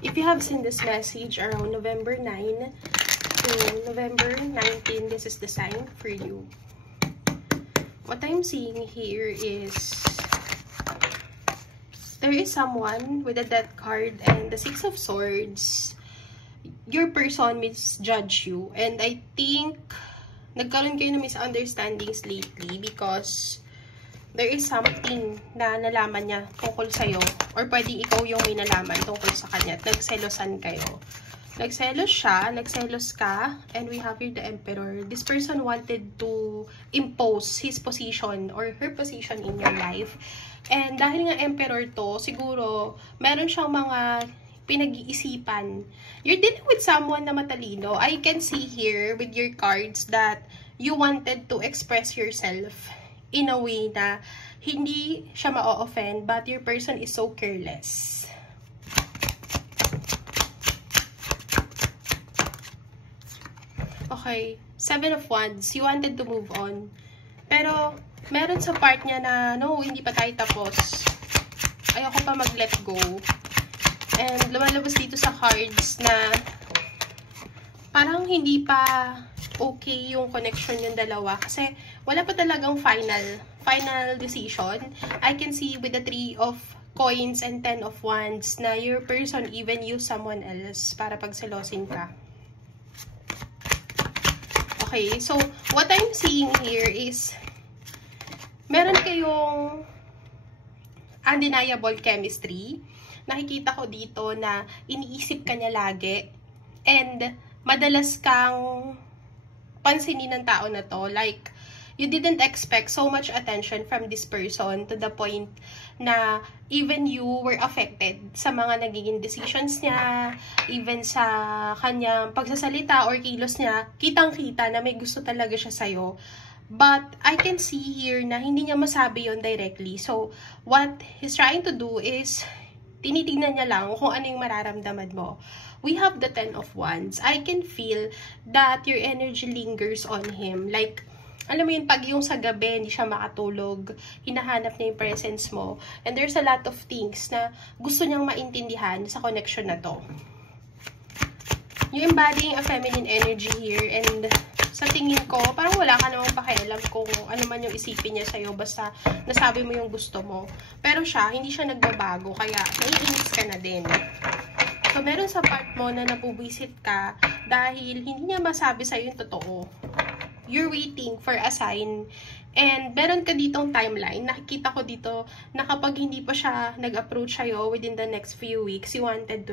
If you have seen this message around November 9 to November 19, this is the sign for you. What I'm seeing here is there is someone with a death card and the Six of Swords. Your person misjudge you, and I think nagkaroon kayo ng misunderstandings lately because there is something na nalaman niya tungkol sa'yo, or pwedeng ikaw yung may nalaman tungkol sa kanya at nagselosan kayo. Nagselos siya, nagselos ka, and we have here the Emperor. This person wanted to impose his position or her position in your life. And dahil nga Emperor to, siguro meron siyang mga pinag-iisipan. You're dealing with someone na matalino. I can see here with your cards that you wanted to express yourself in a way na hindi siya ma-offend, but your person is so careless. Okay, Seven of Wands. You wanted to move on. Pero, meron sa part niya na, no, hindi pa tayo tapos. Ayoko pa mag-let go. And lumalabas dito sa cards na parang hindi pa okay yung connection yung dalawa. Kasi wala pa talagang final decision. I can see with the 3 of Coins and 10 of Wands na your person even use someone else para pagselosin ka. Okay, so what I'm seeing here is meron kayong undeniable chemistry. Nakikita ko dito na iniisip ka niya lagi and madalas kang pansinin ng tao na to. Like, you didn't expect so much attention from this person to the point na even you were affected sa mga nagiging decisions niya, even sa kanyang pagsasalita or kilos niya, kitang-kita na may gusto talaga siya sa'yo. But I can see here na hindi niya masabi yon directly. So, what he's trying to do is tinitignan niya lang kung ano yung mararamdaman mo. We have the 10 of Wands. I can feel that your energy lingers on him. Like, alam mo yun, pag yung sa gabi, hindi siya makatulog, hinahanap niya yung presence mo. And there's a lot of things na gusto niyang maintindihan sa connection na to. You're embodying a feminine energy here, and sa tingin ko, parang wala ka namang pakialam kung ano man yung isipin niya sa'yo, basta nasabi mo yung gusto mo. Pero siya, hindi siya nagbabago, kaya naiinis ka na din. So, meron sa part mo na nabubisit ka dahil hindi niya masabi sa'yo yung totoo. You're waiting for a sign. And meron ka ditong timeline. Nakikita ko dito na kapag hindi pa siya nag-approach sa'yo within the next few weeks, you wanted to